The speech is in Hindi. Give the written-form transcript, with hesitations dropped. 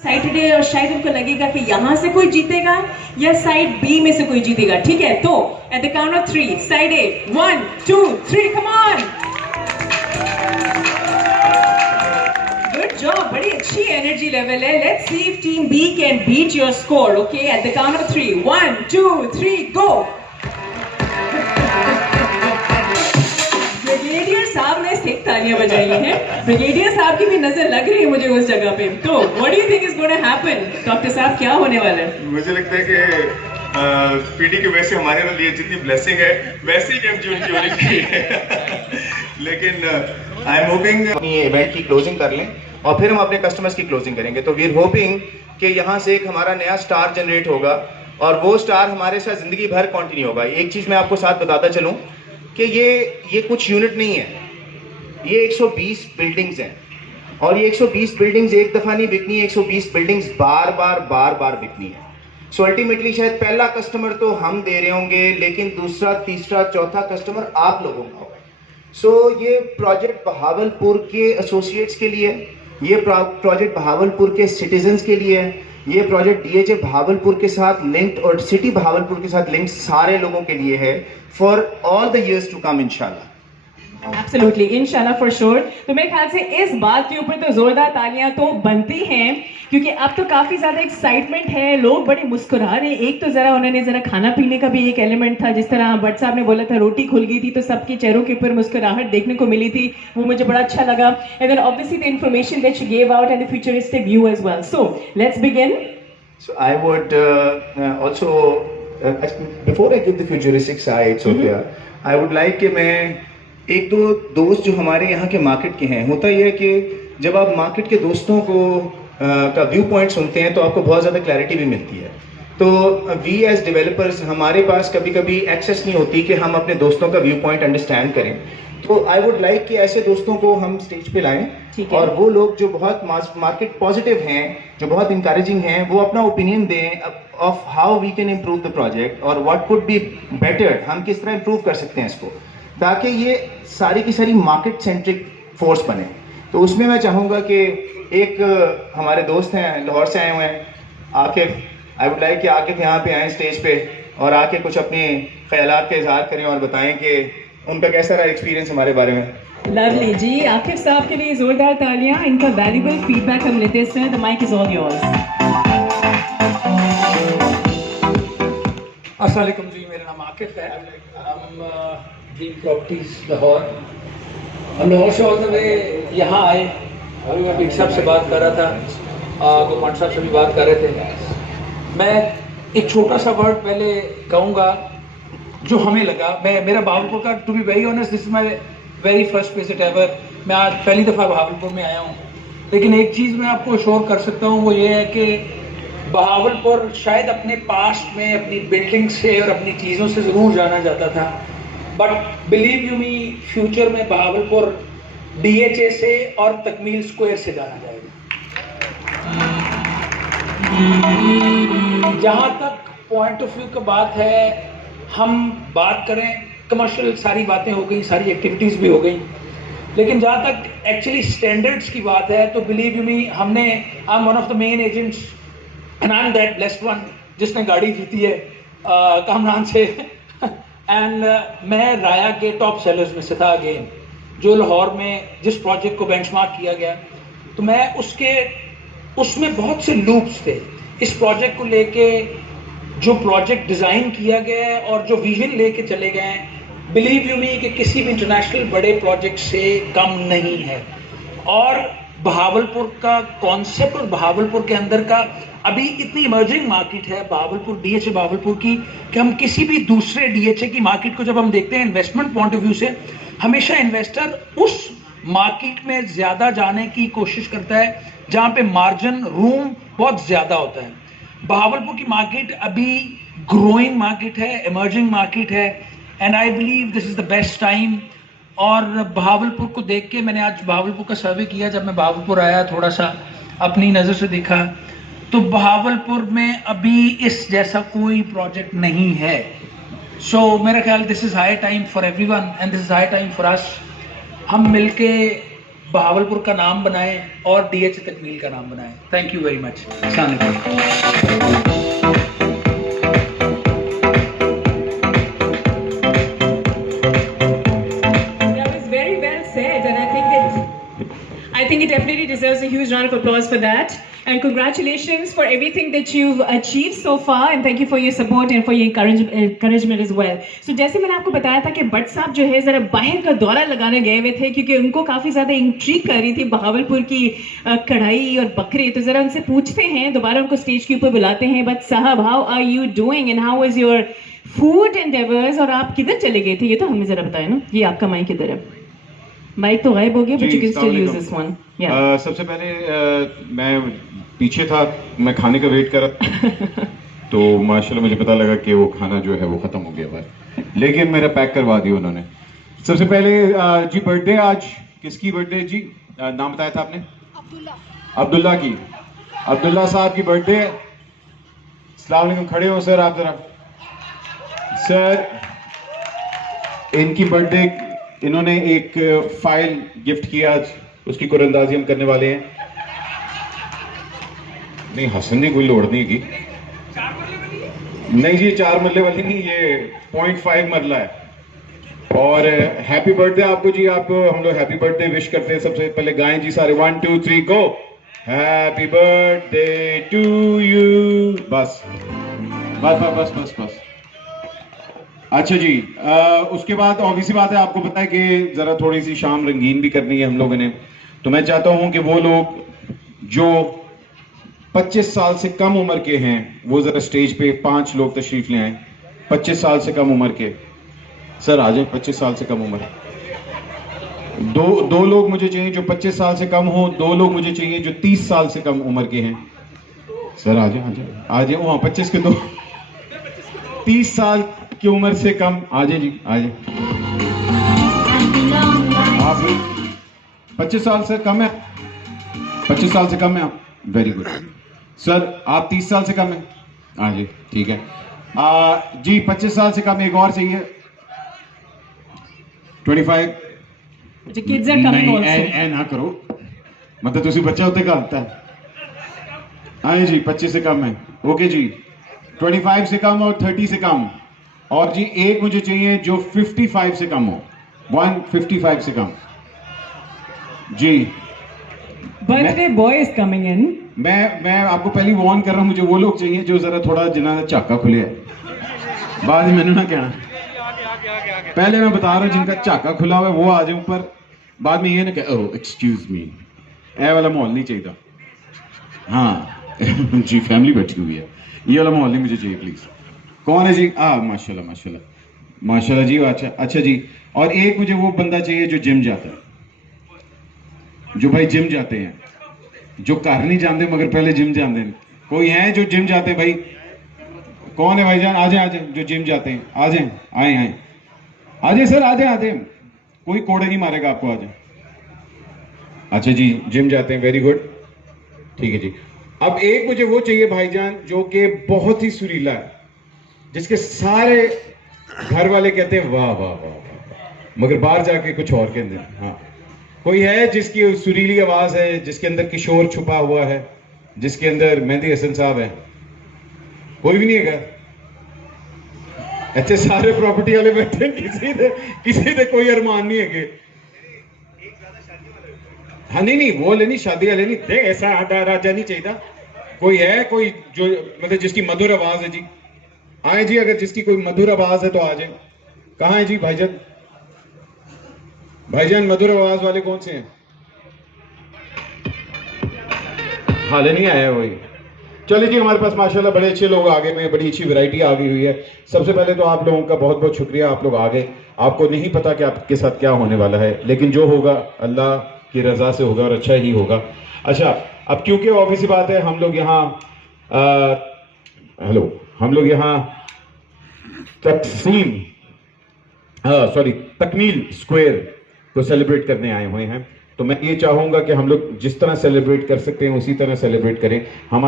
सैटरडे और शायद उनको लगेगा कि यहाँ से कोई जीतेगा या साइड बी में से कोई जीतेगा, ठीक है? तो at the count of 3, side A, 1 2 3, come on, good job, बड़ी अच्छी एनर्जी लेवल है। Let's see if team B can beat your score, okay? At the count of 3, 1 2 3, go. Brigadier साहब ने सिख तालियां बजाई हैं। ब्रिगेडियर साहब की भी नजर लग रही है मुझे उस जगह पे। तो what do you think is gonna happen? Doctor साहब, क्या होने वाला है? मुझे लगता है कि पीडी के वैसे हमारे लिए जितनी ब्लेसिंग है वैसे ही गेम उनकी होनी चाहिए। लेकिन आई एम होपिंग अपनी इवेंट की क्लोजिंग कर लें और फिर हम अपने कस्टमर्स की क्लोजिंग करेंगे। तो वी आर होपिंग कि यहाँ से एक हमारा नया स्टार जनरेट होगा और वो स्टार हमारे साथ जिंदगी भर कंटिन्यू होगा। एक चीज़ मैं आपको साथ बताता चलूँ कि ये कुछ यूनिट नहीं है, ये 120 बिल्डिंग्स हैं और ये 120 बिल्डिंग्स एक दफ़ा नहीं बिकनी है, 120 बिल्डिंग्स बार बार बिकनी है। सो अल्टीमेटली शायद पहला कस्टमर तो हम दे रहे होंगे, लेकिन दूसरा, तीसरा, चौथा कस्टमर आप लोगों का होगा। सो ये प्रोजेक्ट बहावलपुर के एसोसिएट्स के लिए, ये प्रोजेक्ट बहावलपुर के सिटीजन्स के लिए, ये प्रोजेक्ट डीएचए बहावलपुर के साथ लिंक्ड और सिटी बहावलपुर के साथ लिंक्ड सारे लोगों के लिए है, for all the years to come इंशाल्लाह। एब्सोल्युटली, इंशाल्लाह, फॉर श्योर। तो मेरे ख्याल से इस बात के ऊपर तो जोरदार तालियां तो बनती हैं, क्योंकि अब तो काफी ज्यादा एक्साइटमेंट है, लोग बड़े मुस्कुरा रहे हैं। एक तो जरा उन्होंने जरा खाना पीने का भी एक एलिमेंट था, जिस तरह भट्ट साहब ने बोला था रोटी खुल गई थी तो सबके चेहरों के ऊपर मुस्कुराहट देखने को मिली थी, वो मुझे बड़ा अच्छा लगा। And then obviously the information that you gave out and the futuristic view as well. So let's begin. So I would also before I give the futuristic side, Sophia, I would like कि मैं एक दो दोस्त जो हमारे यहाँ के मार्केट के हैं, होता यह है कि जब आप मार्केट के दोस्तों को का व्यू पॉइंट सुनते हैं तो आपको बहुत ज़्यादा क्लैरिटी भी मिलती है। तो वी एज डेवलपर्स हमारे पास कभी कभी एक्सेस नहीं होती कि हम अपने दोस्तों का व्यू पॉइंट अंडरस्टैंड करें। तो आई वुड लाइक कि ऐसे दोस्तों को हम स्टेज पे लाएं और वो लोग जो बहुत मार्केट पॉजिटिव हैं, जो बहुत इंकरेजिंग हैं, वो अपना ओपिनियन दें of how we can improve the project और व्हाट कुड बी बेटर, हम किस तरह इम्प्रूव कर सकते हैं इसको, ताकि ये सारी की सारी मार्केट सेंट्रिक फोर्स बने। तो उसमें मैं चाहूँगा कि एक हमारे दोस्त हैं, लाहौर से आए हुए हैं, आकिफ, आई वुड लाइक कि आकिफ यहाँ पे आएँ स्टेज पे और आके कुछ अपने ख्यालात का इजहार करें और बताएं कि उनका कैसा रहा एक्सपीरियंस हमारे बारे में। लवली जी, आकिफ साहब के लिए जोरदार तालियां, इनका वैल्यूबल फीडबैक हम लेते हैं। Sir, the mic is all yours. अस्सलाम वालेकुम जी, मेरा नाम आकिफ है। हम ड्रीम प्रॉपर्टीज लाहौर, हम लाहौर से ऑल द वे यहाँ आए। अभी मैं बीट साहब से बात कर रहा था, गोपाल साहब से भी बात कर रहे थे। मैं एक छोटा सा वर्ड पहले कहूँगा जो हमें लगा। मेरा बहावलपुर का, to be very honest, this is my very first visit ever. मैं आज पहली दफ़ा बहावलपुर में आया हूँ, लेकिन एक चीज़ मैं आपको अश्योर कर सकता हूँ, वो ये है कि बहावलपुर शायद अपने पास्ट में अपनी बिल्डिंग से और अपनी चीज़ों से ज़रूर जाना जाता था, but believe you me, future में बहावलपुर डीएचए से और तकमील स्क्वायर से जाना जाएगा। जहाँ तक पॉइंट ऑफ व्यू की बात है, हम बात करें कमर्शियल, सारी बातें हो गई, सारी एक्टिविटीज़ भी हो गई, लेकिन जहाँ तक एक्चुअली स्टैंडर्ड्स की बात है तो बिलीव यू मी, हमने, I am one of the main agents and I am that blessed one जिसने गाड़ी जीती है कामरान से एंड मैं राया के टॉप सेलर्स में से था अगेन, जो लाहौर में जिस प्रोजेक्ट को बेंचमार्क किया गया, तो मैं उसमें बहुत से लूप्स थे इस प्रोजेक्ट को लेके, जो प्रोजेक्ट डिज़ाइन किया गया है और जो विजन लेके चले गए हैं, बिलीव यू मी कि किसी भी इंटरनेशनल बड़े प्रोजेक्ट से कम नहीं है। और बहावलपुर का कॉन्सेप्ट और बहावलपुर के अंदर का अभी इतनी इमर्जिंग मार्केट है बहावलपुर, डीएचए बहावलपुर की, कि हम किसी भी दूसरे डीएचए की मार्केट को जब हम देखते हैं इन्वेस्टमेंट पॉइंट ऑफ व्यू से, हमेशा इन्वेस्टर उस मार्केट में ज़्यादा जाने की कोशिश करता है जहाँ पे मार्जिन रूम बहुत ज़्यादा होता है। बहावलपुर की मार्केट अभी ग्रोइंग मार्केट है, इमर्जिंग मार्केट है, and I believe this is the best time. और बहावलपुर को देख के, मैंने आज बहावलपुर का सर्वे किया, जब मैं बहावलपुर आया थोड़ा सा अपनी नज़र से देखा, तो बहावलपुर में अभी इस जैसा कोई प्रोजेक्ट नहीं है। सो मेरा ख्याल this is high time for everyone and this is high time for us. हम मिलके बहावलपुर का नाम बनाएं और DH तकमील का नाम बनाएं। Thank you very much. अस्सलाम वालेकुम। That was very well said, and I think it definitely deserves a huge round of applause for that. And congratulations for everything that you've achieved so far, and thank you for your support and for your encouragement as well. So जैसे मैंने आपको बताया था कि भट्ट साहब जो है ज़रा बाहर का दौरा लगाने गए हुए थे क्योंकि उनको काफ़ी ज़्यादा इंट्रीग कर रही थी बहावलपुर की कढ़ाई और बकरे। तो ज़रा उनसे पूछते हैं, दोबारा उनको स्टेज के ऊपर बुलाते हैं। बट साहब, how are you doing and how is your food endeavours, और आप किधर चले गए थे ये तो हमें ज़रा बताएं ना। ये आपका माइक किधर है? माइक तो गायब हो गया, but you can still use this one. सबसे पहले मैं पीछे था, मैं खाने का वेट कर रहा तो माशाल्लाह मुझे पता लगा कि वो खाना जो है वो खत्म हो गया बाहर, लेकिन मेरा पैक करवा दिया उन्होंने। सबसे पहले जी बर्थडे आज किसकी बर्थडे जी? नाम बताया था आपने? अब्दुल्ला की। अब्दुल्ला साहब की बर्थडे है। अस्सलाम वालेकुम, खड़े हो सर आप जरा। सर इनकी बर्थडे, इन्होंने एक फाइल गिफ्ट किया आज, उसकी कुरंदाजी हम करने वाले हैं। नहीं हसन ने कोई लोड़ नहीं की। नहीं जी 4 मरले वाली नहीं, ये 0.5 मरला है। और हैप्पी बर्थडे आपको जी। आपको हम लोग हैप्पी बर्थडे विश करते हैं। सबसे पहले गाएं जी सारे, 1 2 3 go. Happy birthday to you. बस बस बस बस बस बस। अच्छा जी, उसके बाद ऑब्वियसली बात है, आपको पता है कि जरा थोड़ी सी शाम रंगीन भी करनी है हम लोगों ने। तो मैं चाहता हूं कि वो लोग जो 25 साल से कम उम्र के हैं वो जरा स्टेज पे 5 लोग तशरीफ ले आए। 25 साल से कम उम्र के सर आ जाए। 25 साल से कम उम्र, दो लोग मुझे चाहिए जो 25 साल से कम हो। 2 लोग मुझे चाहिए जो 30 साल से कम उम्र के हैं। सर आ जाए आ जाए आ जाए। वहां 25 के 2, 30 साल की उम्र से कम आ जाए जी, आ जाए। आप 25 साल से कम है? 25 साल से कम है आप? Very good. सर आप 30 साल से कम है? हाँ जी ठीक है। जी 25 साल से कम एक और चाहिए। 25। Kids are coming also. ए ना करो, मतलब तुसी बच्चा होते का लगता है। हाँ जी 25 से कम है। ओके जी 25 से कम और 30 से कम। और जी एक मुझे चाहिए जो 55 से कम हो। 155 से कम जी। Birthday boy is coming in. मैं आपको पहले वार्न कर रहा हूं, मुझे वो लोग चाहिए जो जरा थोड़ा जिन्होंने झाका खुले है। बाद में मैंने ना कहना, पहले मैं बता रहा हूं जिनका झाका खुला हुआ है वो आ जाए ऊपर। बाद में ये ना कह ओह एक्सक्यूज मी, ए वाला माहौल नहीं चाहिए। हाँ जी फैमिली बैठी हुई है, ये वाला माहौल नहीं मुझे चाहिए प्लीज। कौन है जी? माशाल्लाह माशाल्लाह माशाल्लाह जी। अच्छा जी। और एक मुझे वो बंदा चाहिए जो जिम जाता है, जो भाई जिम जाते हैं, जो घर नहीं जानते मगर पहले जिम जानते हैं। कोई है जो जिम जाते हैं भाई? कौन है भाईजान? आ जाए जो जिम जाते हैं आ जाए। आए आ जाए सर, आ जाए। कोई कोड़े नहीं मारेगा आपको, आ जाए। अच्छा जी जिम जाते हैं, वेरी गुड ठीक है जी। अब एक मुझे वो चाहिए भाईजान जो कि बहुत ही सुरीला है, जिसके सारे घर वाले कहते हैं वाह वाह वाह वाह, मगर बाहर जाके कुछ और कहते हैं। हाँ कोई है जिसकी सुरीली आवाज है, जिसके अंदर किशोर छुपा हुआ है, जिसके अंदर मेहंदी हसन साहब है? कोई भी नहीं है? अच्छे सारे प्रॉपर्टी वाले बैठे हैं, किसी ने कोई अरमान नहीं है कि हाँ नहीं वो लेनी शादी वाले नहीं दे, ऐसा आधा राजा नहीं चाहिए। कोई है कोई जो मतलब जिसकी मधुर आवाज है जी? आए जी, अगर जिसकी कोई मधुर आवाज है तो आ जाए। कहाँ है जी भाईजान? भाईजान मधुर आवाज वाले कौन से हैं? हाले नहीं आया वही। चलिए जी, हमारे पास माशाल्लाह बड़े अच्छे लोग आ गए हैं, बड़ी अच्छी वैरायटी आ गई हुई है। सबसे पहले तो आप लोगों का बहुत बहुत शुक्रिया, आप लोग आ गए। आपको नहीं पता कि आपके साथ क्या होने वाला है, लेकिन जो होगा अल्लाह की रजा से होगा और अच्छा ही होगा। अच्छा, अब क्योंकि ऑब्वियस बात है हम लोग यहाँ हम लोग यहाँ तकमील स्क्वायर को सेलिब्रेट करने आए हुए हैं, तो मैं ये चाहूंगा कि हम लोग जिस तरह सेलिब्रेट कर सकते हैं उसी तरह सेलिब्रेट करें। हमारा